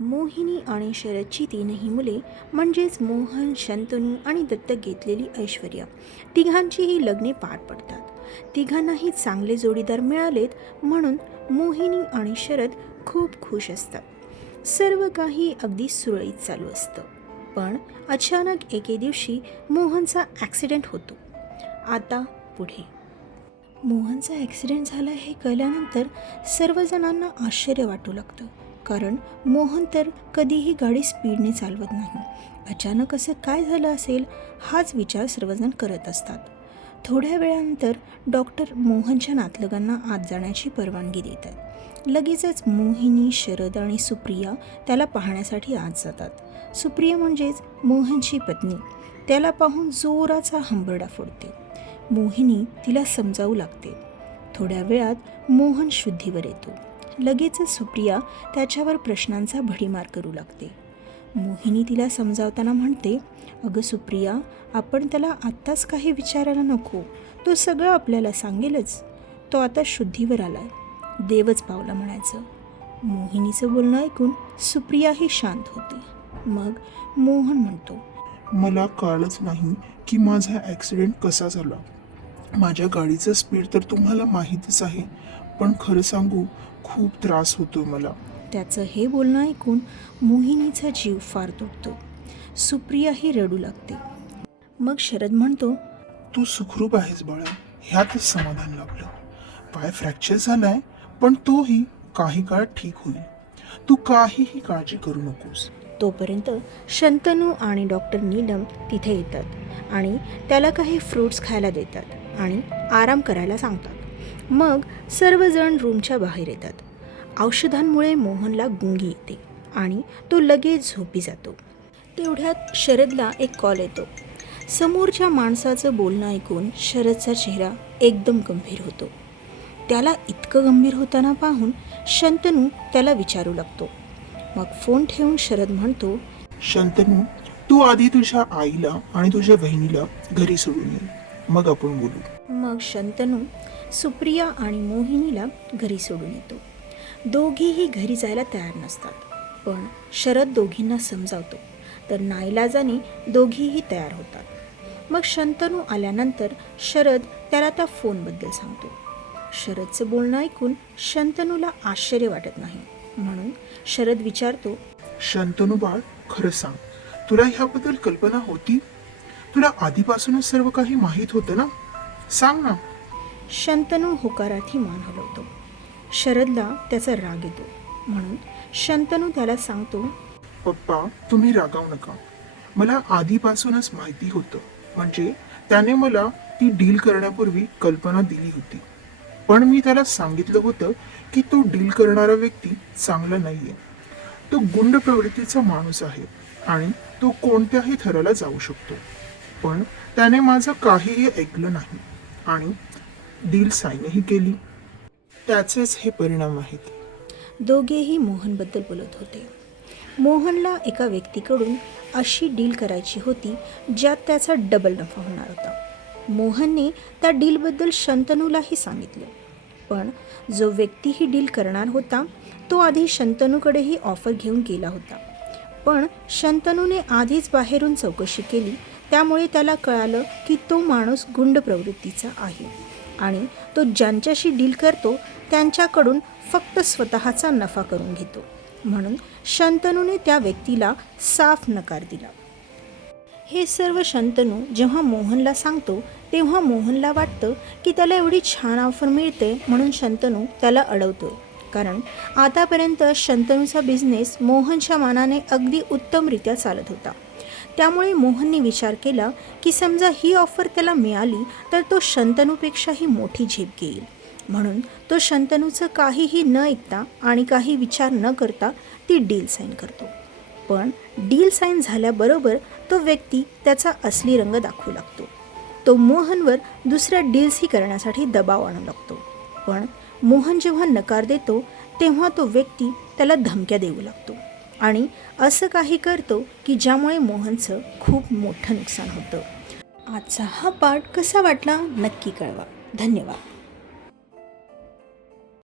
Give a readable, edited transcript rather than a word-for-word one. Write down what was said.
मोहिनी आणि शरदची तीनही मुले म्हणजेच मोहन, शंतनू आणि दत्तक घेतलेली ऐश्वर्या, तिघांचीही लग्ने पार पडतात. तिघांनाही चांगले जोडीदार मिळालेत म्हणून मोहिनी आणि शरद खूप खुश असतात. सर्व काही अगदी सुरळीत चालू असतं. पण अचानक एके दिवशी मोहनचा ॲक्सिडेंट होतो. आता पुढे. मोहनचा ॲक्सिडेंट झाला हे कळल्यानंतर सर्वजणांना आश्चर्य वाटू लागतं. कारण मोहन तर कधीही गाडी स्पीडने चालवत नाही. अचानक असं काय झालं असेल हाच विचार सर्वजण करत असतात. थोड्या वेळानंतर डॉक्टर मोहनच्या नातलगांना आत जाण्याची परवानगी देतात. लगेचच मोहिनी, शरद आणि सुप्रिया त्याला पाहण्यासाठी आत जातात. सुप्रिया म्हणजेच मोहनची पत्नी त्याला पाहून जोराचा हंबरडा फोडते. मोहिनी तिला समजावू लागते. थोड्या वेळात मोहन शुद्धीवर येतो. लगेचच सुप्रिया त्याच्यावर प्रश्नांचा भडीमार करू लागते. मोहिनी तिला समजावताना म्हणते, अगं सुप्रिया, आपण त्याला आत्ताच काही विचारायला नको. तो सगळं आपल्याला सांगेलच. तो आता शुद्धीवर आलाय, देवच पावला म्हणायचं. मोहिनीचं बोलणं ऐकून सुप्रियाही शांत होते. मग मोहन म्हणतो, मला कळलंच नाही की माझा ॲक्सिडेंट कसा झाला. माझ्या गाडीचं स्पीड तर तुम्हाला माहीतच आहे, पण खरं सांगू खूप त्रास होतो मला. त्याचं हे बोलणं ऐकून मोहिनीचा जीव फार तुटतो. सुप्रियाही रडू लागते. मग शरद म्हणतो, तू सुखरूप आहेस बाळा, ह्यातच समाधान लाभलं. पाय फ्रॅक्चर झालाय, पण तोही काही काळ ठीक होईल. तू काहीही काळजी करू नकोस. तोपर्यंत शंतनू आणि डॉक्टर नीलम तिथे येतात आणि त्याला काही फ्रूट्स खायला देतात आणि आराम करायला सांगतात. मग सर्वजण रूमच्या बाहेर येतात. औषधांमुळे मोहनला गुंगी येते आणि तो लगेच झोपी जातो. तेवढ्यात शरदला एक कॉल येतो. समोरच्या माणसाचं बोलणं ऐकून शरदचा चेहरा एकदम गंभीर होतो. त्याला इतकं गंभीर होताना पाहून शंतनू त्याला विचारू लागतो. मग फोन ठेवून शरद म्हणतो, शंतनू, तू आधी तुझ्या आईला आणि तुझ्या बहिणीला घरी सोडून ये, मग आपण बोलू. मग शंतनू सुप्रिया आणि मोहिनीला घरी सोडून येतो. दोघीही घरी जायला तयार नसतात. पण शरद दोघींना समजावतो, तर नाईलाजाने दोघीही तयार होतात. मग शंतनू आल्यानंतर शरद त्याला त्या फोनबद्दल सांगतो. शरदचं बोलणं ऐकून शंतनूला आश्चर्य वाटत नाही. म्हणून शरद विचारतो, शंतनू बाळ, खरं सांग, तुला ह्याबद्दल कल्पना होती? तुला आधीपासूनच सर्व काही माहीत होतं ना? सांग ना. शंतनू होकारार्थी मान हलवतो. शरदला त्याचा राग येतो. म्हणून शंतनू त्याला सांगतो, पप्पा, तुम्ही रागावू नका. मला आधीपासूनच माहिती होतं. म्हणजे त्याने मला ती डील करण्यापूर्वी कल्पना दिली होती. पण मी त्याला सांगितलं होतं की तो डील करणारा व्यक्ती चांगला नाहीये. तो गुंड प्रवृत्तीचा माणूस आहे आणि तो कोणत्याही थराला जाऊ शकतो. पण त्याने माझं काहीही ऐकलं नाही आणि डील साईनही केली. त्याचेच हे परिणाम आहेत. दोघेही मोहनबद्दल बोलत होते. मोहनला एका व्यक्तीकडून अशी डील करायची होती ज्यात त्याचा डबल नफा होणार होता. मोहनने त्या डीलबद्दल शंतनूलाही सांगितलं. पण जो व्यक्ती ही डील करणार होता तो आधी शंतनूकडेही ऑफर घेऊन गेला होता. पण शंतनूने आधीच बाहेरून चौकशी केली. त्यामुळे त्याला कळालं की तो माणूस गुंड प्रवृत्तीचा आहे आणि तो ज्यांच्याशी डील करतो त्यांच्याकडून फक्त स्वतःचा नफा करून घेतो. म्हणून शंतनूने त्या व्यक्तीला साफ नकार दिला. हे सर्व शंतनू जेव्हा मोहनला सांगतो तेव्हा मोहनला वाटतं की त्याला एवढी छान ऑफर मिळते म्हणून शंतनू त्याला अडवतो. कारण आतापर्यंत शंतनूचा बिझनेस मोहनच्या मानाने अगदी उत्तमरित्या चालत होता. त्यामुळे मोहनने विचार केला की समजा ही ऑफर त्याला मिळाली तर तो शंतनूपेक्षाही मोठी झेप घेईल. म्हणून तो शंतनूचं काहीही न ऐकता आणि काही विचार न करता ती डील साईन करतो. पण डील साईन झाल्याबरोबर तो व्यक्ती त्याचा असली रंग दाखवू लागतो. तो मोहनवर दुसऱ्या डील्सही करण्यासाठी दबाव आणू लागतो. पण मोहन जेव्हा नकार देतो तेव्हा तो व्यक्ती त्याला धमक्या देऊ लागतो आणि असं काही करतो की ज्यामुळे मोहनचं खूप मोठं नुकसान होतं. आजचा हा पार्ट कसा वाटला नक्की कळवा. धन्यवाद.